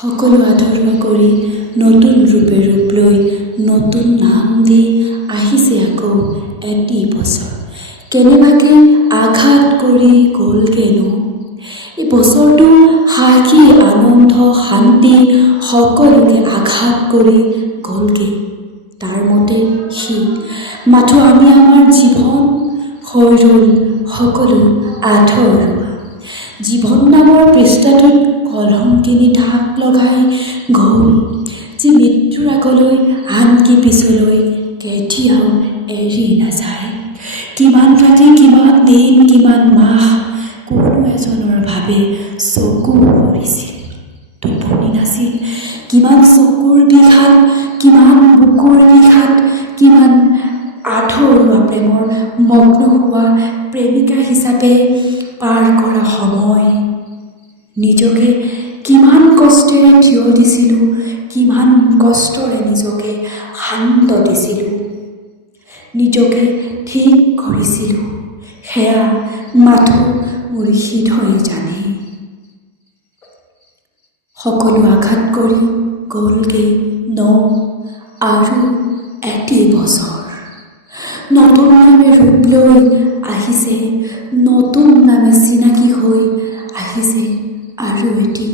সকলো আধৰুৱা কৰি নতুন ৰূপে ৰূপ লৈ নতুন নাম দি আহিছে আকৌ এটি বছৰ। কেনেবাকে আঘাত কৰি গ'লগেনো এই বছৰটো। হাঁহি আনন্দ শান্তি সকলোকে আঘাত কৰি গ'লগে। তাৰ মতে সি মাথো আমি আমাৰ জীৱন হৈ ৰ'ল সকলো আধৰুৱা। জীৱন নামৰ পৃষ্ঠাটোত কলমখিনি ঢাক লগাই গ'ল, যি মৃত্যুৰ আগলৈ আনকি পিছলৈ কেতিয়াও এৰি নাযায়। কিমান ৰাতি, কিমান দিন, কিমান মাহ কোনো এজনৰ বাবে চকু ভৰিছিল, টোপনি নাছিল। কিমান চকুৰ বিষাদ, কিমান বুকুৰ বিষাদ, কিমান আধৰুৱা প্ৰেমৰ মগ্ন হোৱা প্ৰেমিকা হিচাপে পাৰ কৰা সময়। নিজকে কিমান কষ্টেৰে থিয় দিছিলোঁ, কিমান কষ্টৰে নিজকে শান্ত দিছিলোঁ, নিজকে ঠিক কৰিছিলোঁ, সেয়া মাথো মোৰ হৃদয়ে জানে। সকলো আঘাত কৰি গ'লগে আৰু এটি বছৰ। নতুন নামে ৰূপ লৈ আহিছে, নতুন নামে চিনাকি হৈ আহিছে আৰু এটি